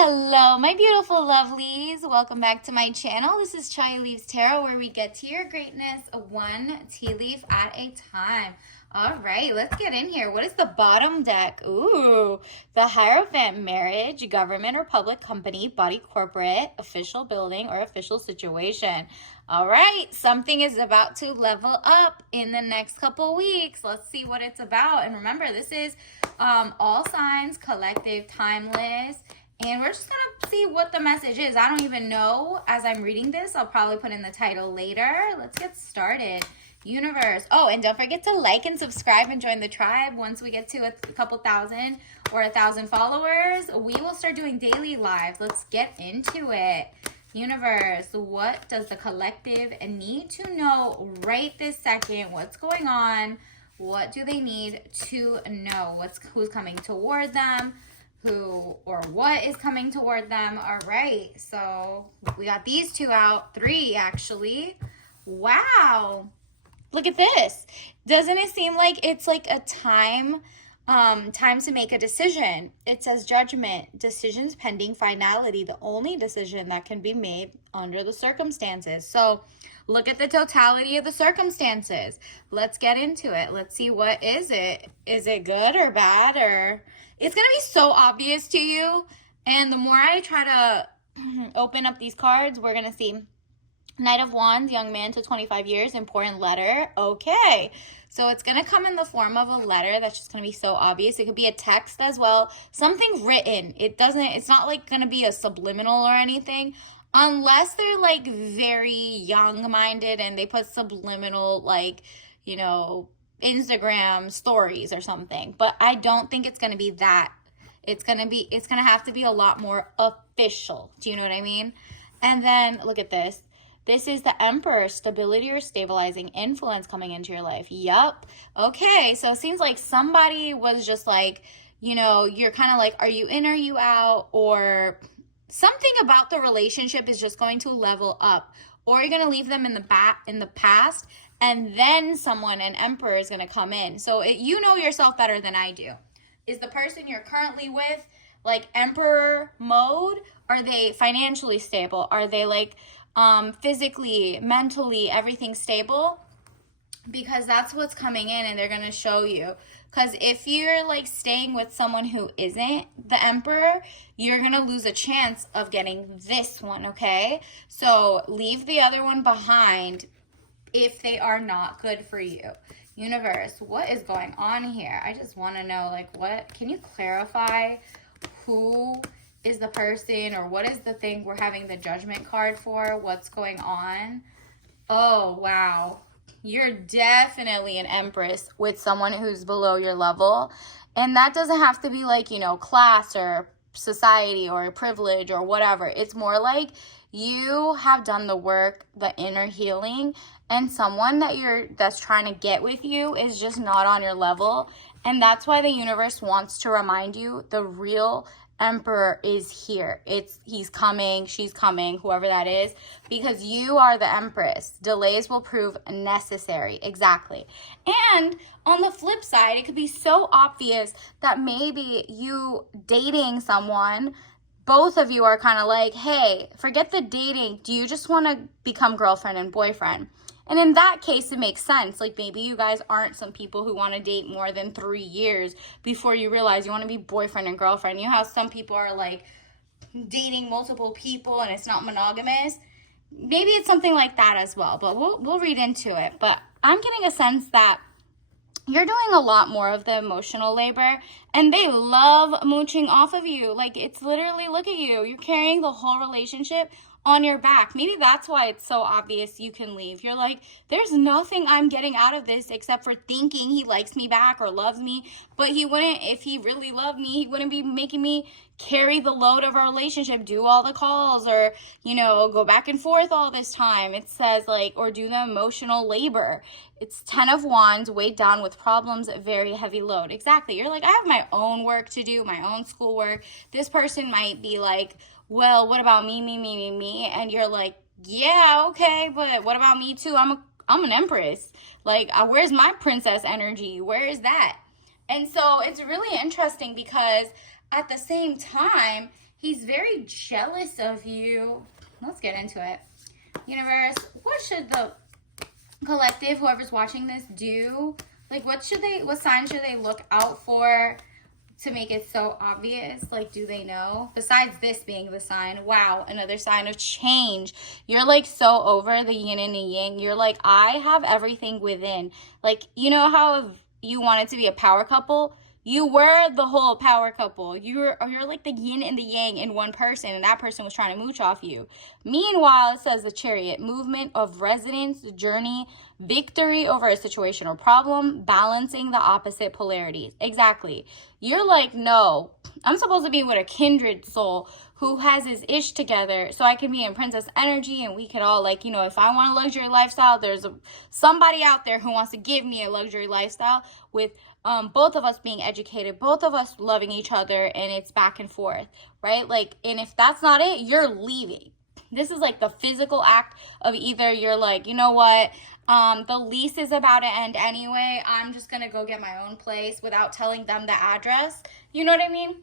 Hello, my beautiful lovelies. Welcome back to my channel. This is Chai Leaves Tarot, where we get to your greatness one tea leaf at a time. All right, let's get in here. What is the bottom deck? Ooh, the Hierophant: marriage, government or public company, body, corporate, official building, or official situation. All right, something is about to level up in the next couple weeks. Let's see what it's about. And remember, this is all signs, collective, timeless. And we're just going to see what the message is. I don't even know as I'm reading this. I'll probably put in the title later. Let's get started. Universe. Oh, and don't forget to like and subscribe and join the tribe. Once we get to a couple thousand or 1,000 followers, we will start doing daily lives. Let's get into it. Universe, what does the collective need to know right this second? What's going on? What do they need to know? Who's coming toward them? Who or what is coming toward them? All right, so we got these two out, three actually. Wow, look at this. Doesn't it seem like it's like a time to make a decision? It says judgment, decisions pending finality, the only decision that can be made under the circumstances. So look at the totality of the circumstances. Let's get into it. Let's see, what is it? Is it good or bad? Or it's going to be so obvious to you. And the more I try to open up these cards, we're going to see Knight of Wands, young man to 25 years, important letter. Okay. So it's going to come in the form of a letter that's just going to be so obvious. It could be a text as well. Something written. It's not like going to be a subliminal or anything. Unless they're like very young-minded and they put subliminal, like, you know, Instagram stories or something. But I don't think it's going to be that. It's going to have to be a lot more official. Do you know what I mean? And then look at this. This is the Emperor, stability or stabilizing influence coming into your life. Yup. Okay, so it seems like somebody was just like, you know, you're kind of like, are you in, are you out? Or something about the relationship is just going to level up. Or you're going to leave them in the past, and then someone, an Emperor, is going to come in. So you know yourself better than I do. Is the person you're currently with like Emperor mode? Are they financially stable? Are they like physically, mentally, everything stable? Because that's what's coming in, and they're going to show you. Because if you're like staying with someone who isn't the Emperor, you're going to lose a chance of getting this one, okay? So leave the other one behind if they are not good for you. Universe, what is going on here? I just want to know, like, what? Can you clarify who is the person, or what is the thing we're having the judgment card for? What's going on? Oh, wow. You're definitely an Empress with someone who's below your level. And that doesn't have to be like, you know, class or society or privilege or whatever. It's more like you have done the work, the inner healing, and someone that's trying to get with you is just not on your level. And that's why the universe wants to remind you the real Emperor is here. He's coming, she's coming, whoever that is, because you are the Empress. Delays will prove necessary. Exactly. And on the flip side, it could be so obvious that maybe you dating someone, both of you are kind of like, hey, forget the dating. Do you just want to become girlfriend and boyfriend? And in that case, it makes sense. Like, maybe you guys aren't some people who want to date more than 3 years before you realize you want to be boyfriend and girlfriend. You know how some people are like dating multiple people and it's not monogamous? Maybe it's something like that as well, but we'll read into it. But I'm getting a sense that you're doing a lot more of the emotional labor, and they love mooching off of you. Like, it's literally, look at you. You're carrying the whole relationship on your back. Maybe that's why it's so obvious you can leave. You're like, there's nothing I'm getting out of this except for thinking he likes me back or loves me. But he wouldn't, if he really loved me, he wouldn't be making me carry the load of our relationship, do all the calls, or, you know, go back and forth all this time. It says like, or do the emotional labor. It's 10 of Wands, weighed down with problems, very heavy load. Exactly. You're like, I have my own work to do, my own schoolwork. This person might be like, well, what about me? And you're like, yeah, okay, but what about me too? I'm an Empress. Like, where's my princess energy? Where is that? And so it's really interesting because at the same time, He's very jealous of you. Let's get into it. Universe, what should the collective, whoever's watching this, do? Like, what sign should they look out for to make it so obvious? Like, do they know? Besides this being the sign, wow, another sign of change. You're like so over the yin and the yang. You're like, I have everything within. Like, you know how you wanted to be a power couple? You were the whole power couple. You're like the yin and the yang in one person, and that person was trying to mooch off you. Meanwhile, it says the Chariot, movement of resonance, journey, victory over a situation or problem, balancing the opposite polarities. Exactly. You're like, no, I'm supposed to be with a kindred soul who has his ish together so I can be in princess energy, and we can all, like, you know, if I want a luxury lifestyle, there's somebody out there who wants to give me a luxury lifestyle with both of us being educated, both of us loving each other, and it's back and forth, right? Like, and if that's not it, you're leaving. This is like the physical act of either you're like, you know what, the lease is about to end anyway, I'm just gonna go get my own place without telling them the address, you know what I mean?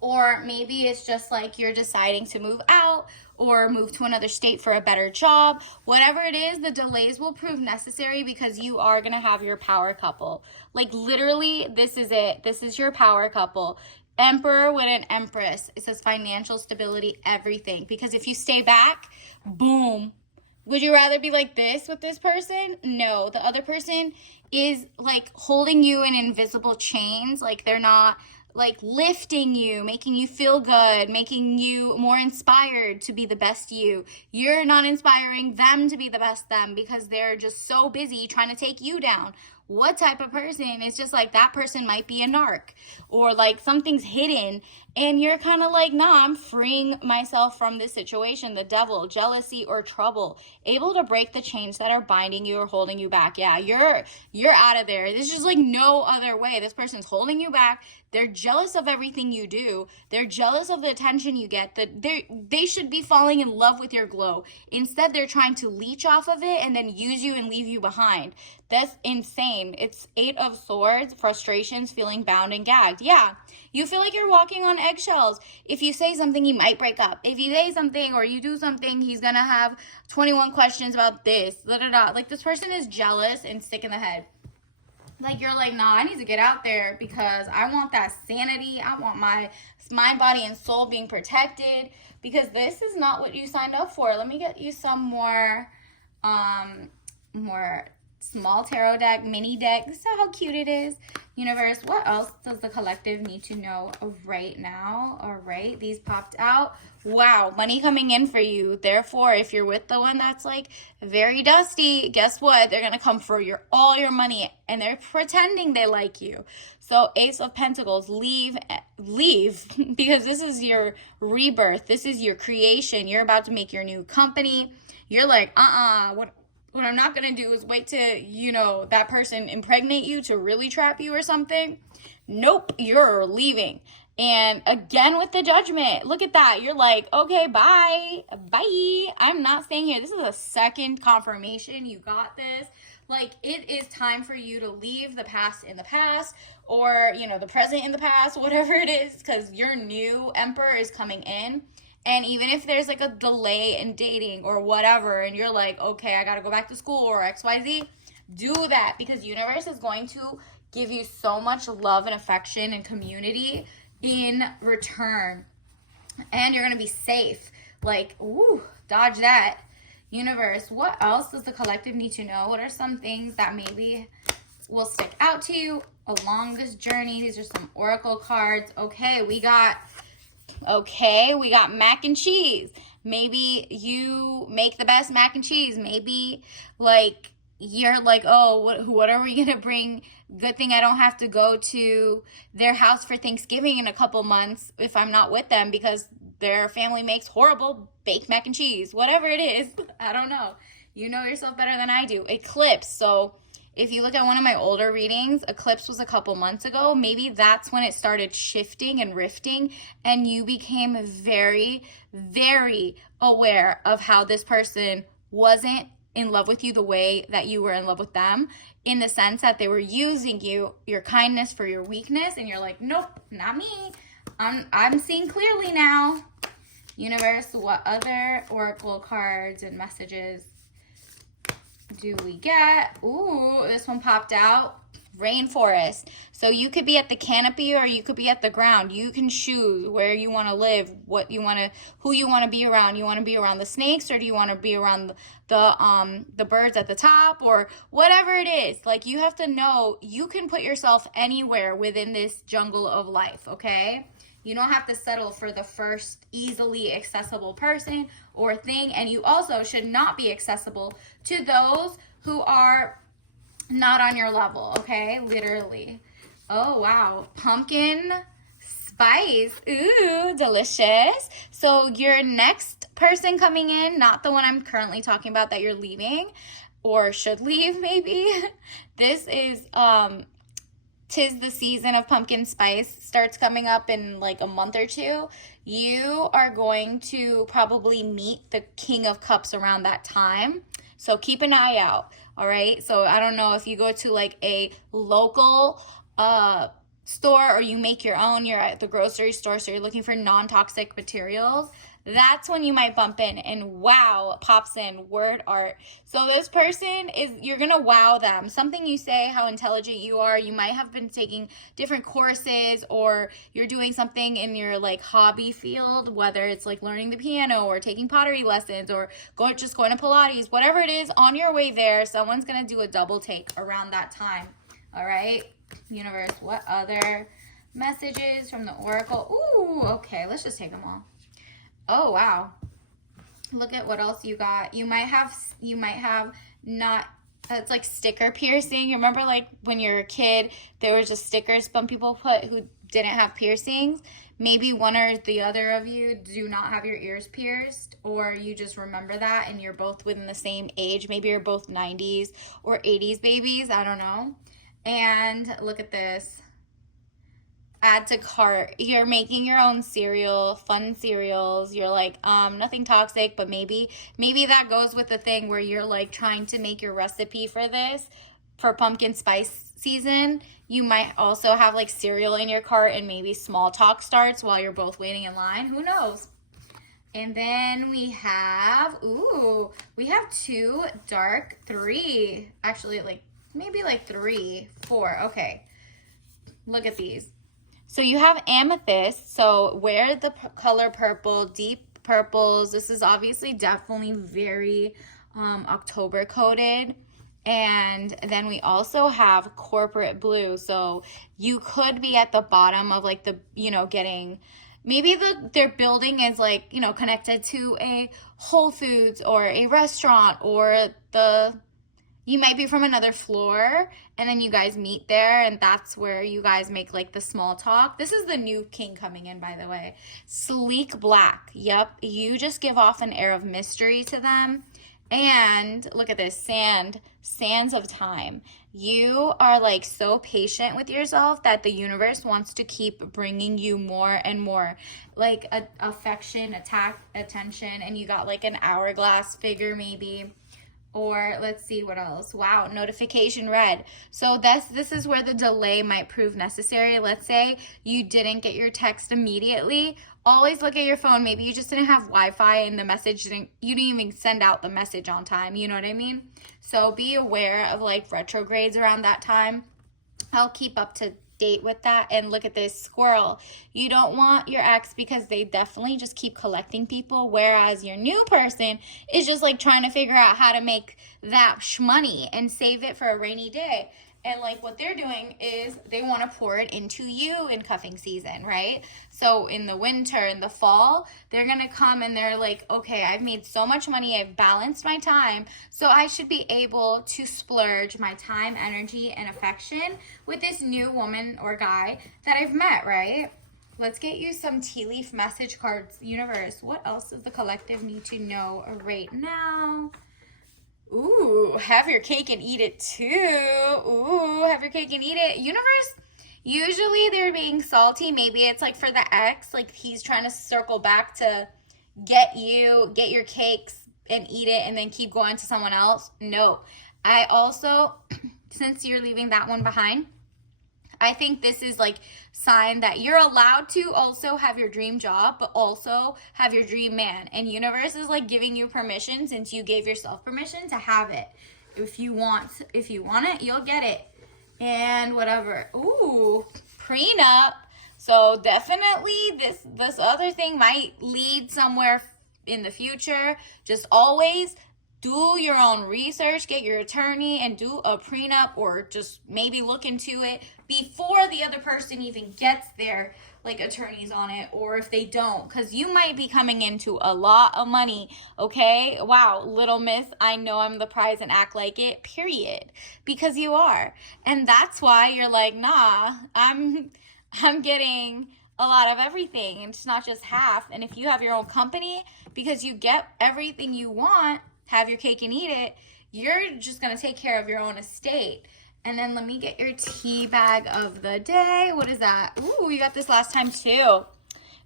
Or maybe it's just like you're deciding to move out or move to another state for a better job. Whatever it is, the delays will prove necessary because you are going to have your power couple. Like, literally, this is it. This is your power couple. Emperor with an empress. It says financial stability, everything. Because if you stay back, boom. Would you rather be like this with this person? No. The other person is like holding you in invisible chains. Like, they're not like lifting you, making you feel good, making you more inspired to be the best you. You're not inspiring them to be the best them because they're just so busy trying to take you down. What type of person is just like, that person might be a narc or like something's hidden and you're kind of like, nah, I'm freeing myself from this situation, the devil, jealousy, or trouble, able to break the chains that are binding you or holding you back. Yeah, you're out of there. There's just like no other way. This person's holding you back. They're jealous of everything you do. They're jealous of the attention you get. They should be falling in love with your glow. Instead, they're trying to leech off of it and then use you and leave you behind. That's insane. It's 8 of Swords, frustrations, feeling bound and gagged. Yeah, you feel like you're walking on eggshells. If you say something, he might break up. If you say something or you do something, he's going to have 21 questions about this. Da, da, da. Like, this person is jealous and sick in the head. Like, you're like, nah, I need to get out there because I want that sanity. I want my body and soul being protected because this is not what you signed up for. Let me get you some more small tarot deck, mini deck. This is how cute it is. Universe, what else does the collective need to know right now? All right, these popped out. Wow, money coming in for you. Therefore, if you're with the one that's like very dusty, guess what? They're gonna come for all your money and they're pretending they like you. So Ace of Pentacles, leave because this is your rebirth. This is your creation. You're about to make your new company. You're like, what I'm not going to do is wait to, you know, that person impregnate you to really trap you or something. Nope, you're leaving. And again with the Judgment, look at that. You're like, okay, bye. I'm not staying here. This is a second confirmation. You got this. Like, it is time for you to leave the past in the past or, you know, the present in the past, whatever it is, because your new Emperor is coming in. And even if there's like a delay in dating or whatever, and you're like, okay, I got to go back to school or XYZ, do that because universe is going to give you so much love and affection and community in return. And you're going to be safe. Like, ooh, dodge that. Universe, what else does the collective need to know? What are some things that maybe will stick out to you along this journey? These are some oracle cards. Okay, we got mac and cheese. Maybe you make the best mac and cheese. Maybe like you're like, oh, what are we gonna bring? Good thing I don't have to go to their house for Thanksgiving in a couple months if I'm not with them because their family makes horrible baked mac and cheese. Whatever it is, I don't know. You know yourself better than I do. Eclipse. So if you look at one of my older readings, eclipse was a couple months ago. Maybe that's when it started shifting and rifting and you became very, very aware of how this person wasn't in love with you the way that you were in love with them, in the sense that they were using you, your kindness for your weakness, and you're like, nope, not me. I'm seeing clearly now. Universe, what other oracle cards and messages do we get? Ooh, this one popped out. Rainforest. So you could be at the canopy or you could be at the ground. You can choose where you want to live, what you want to, who you want to be around. You want to be around the snakes, or do you want to be around the birds at the top, or whatever it is. Like, you have to know you can put yourself anywhere within this jungle of life, okay? You don't have to settle for the first easily accessible person or thing, and you also should not be accessible to those who are not on your level, okay? Literally. Oh, wow. Pumpkin spice. Ooh, delicious. So your next person coming in, not the one I'm currently talking about that you're leaving or should leave maybe. This is 'tis the season of pumpkin spice, starts coming up in like a month or two. You are going to probably meet the King of Cups around that time. So keep an eye out. All right. So I don't know if you go to like a local store or you make your own, you're at the grocery store, so you're looking for non-toxic materials. That's when you might bump in, and wow, pops in word art. So this person is, you're gonna wow them. Something you say, how intelligent you are. You might have been taking different courses, or you're doing something in your like hobby field, whether it's like learning the piano or taking pottery lessons or just going to Pilates, whatever it is. On your way there, someone's gonna do a double take around that time. All right, universe, what other messages from the oracle? Ooh, okay, let's just take them all. Oh, wow. Look at what else you got. You might have not, it's like sticker piercing. You remember like when you were a kid, there were just stickers some people put who didn't have piercings. Maybe one or the other of you do not have your ears pierced, or you just remember that and you're both within the same age. Maybe you're both 90s or 80s babies. I don't know. And look at this. Add to cart. You're making your own cereal, fun cereals. You're like, nothing toxic, but maybe that goes with the thing where you're like trying to make your recipe for this, for pumpkin spice season. You might also have like cereal in your cart, and maybe small talk starts while you're both waiting in line. Who knows? And then we have, we have 2 dark 3. Actually, like maybe like 3, 4. Okay. Look at these. So you have amethyst. So wear the color purple, deep purples. This is obviously definitely very October coded. And then we also have corporate blue. So you could be at the bottom of like the, getting, maybe their building is like, connected to a Whole Foods or a restaurant, or you might be from another floor, and then you guys meet there, and that's where you guys make like the small talk. This is the new king coming in, by the way. Sleek black. Yep. You just give off an air of mystery to them. And look at this, sands of time. You are like so patient with yourself that the universe wants to keep bringing you more and more like affection, attention, and you got like an hourglass figure maybe. Or let's see what else. Wow, notification red. So this is where the delay might prove necessary. Let's say you didn't get your text immediately. Always look at your phone. Maybe you just didn't have Wi-Fi and you didn't even send out the message on time. You know what I mean? So be aware of like retrogrades around that time. I'll keep up to date with that. And look at this, squirrel. You don't want your ex because they definitely just keep collecting people, whereas your new person is just like trying to figure out how to make that money and save it for a rainy day. And like what they're doing is they want to pour it into you in cuffing season, right? So in the winter, in the fall, they're going to come and they're like, okay, I've made so much money. I've balanced my time. So I should be able to splurge my time, energy, and affection with this new woman or guy that I've met, right? Let's get you some tea leaf message cards. Universe, what else does the collective need to know right now? Ooh, have your cake and eat it too. Ooh, have your cake and eat it. Universe, usually they're being salty. Maybe it's like for the ex, like he's trying to circle back to get your cakes and eat it and then keep going to someone else. No. I also, since you're leaving that one behind, I think this is like sign that you're allowed to also have your dream job, but also have your dream man. And universe is like giving you permission, since you gave yourself permission to have it. If you want it, you'll get it. And whatever. Ooh, prenup. So definitely this other thing might lead somewhere in the future. Just always do your own research, get your attorney and do a prenup, or just maybe look into it before the other person even gets their like attorneys on it, or if they don't, because you might be coming into a lot of money. Okay, wow, little miss, I know I'm the prize and act like it, period, because you are. And that's why you're like, nah, I'm getting a lot of everything, and it's not just half. And if you have your own company, because you get everything you want, have your cake and eat it, you're just going to take care of your own estate. And then let me get your tea bag of the day. What is that? Ooh, you got this last time too.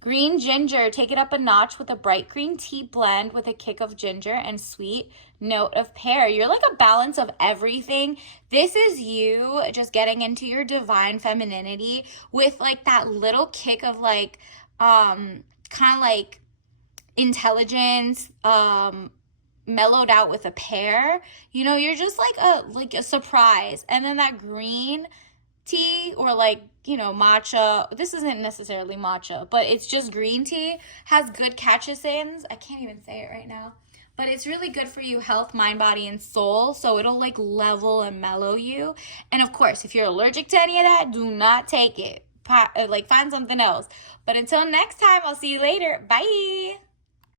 Green ginger. Take it up a notch with a bright green tea blend with a kick of ginger and sweet note of pear. You're like a balance of everything. This is you just getting into your divine femininity with like that little kick of like kind of like intelligence, mellowed out with a pear. You know, you're just like a surprise. And then that green tea, or like, you know, matcha. This isn't necessarily matcha, but it's just green tea. Has good catechins. I can't even say it right now. But it's really good for you, health, mind, body, and soul. So it'll like level and mellow you. And of course, if you're allergic to any of that, do not take it. Like find something else. But until next time, I'll see you later. Bye.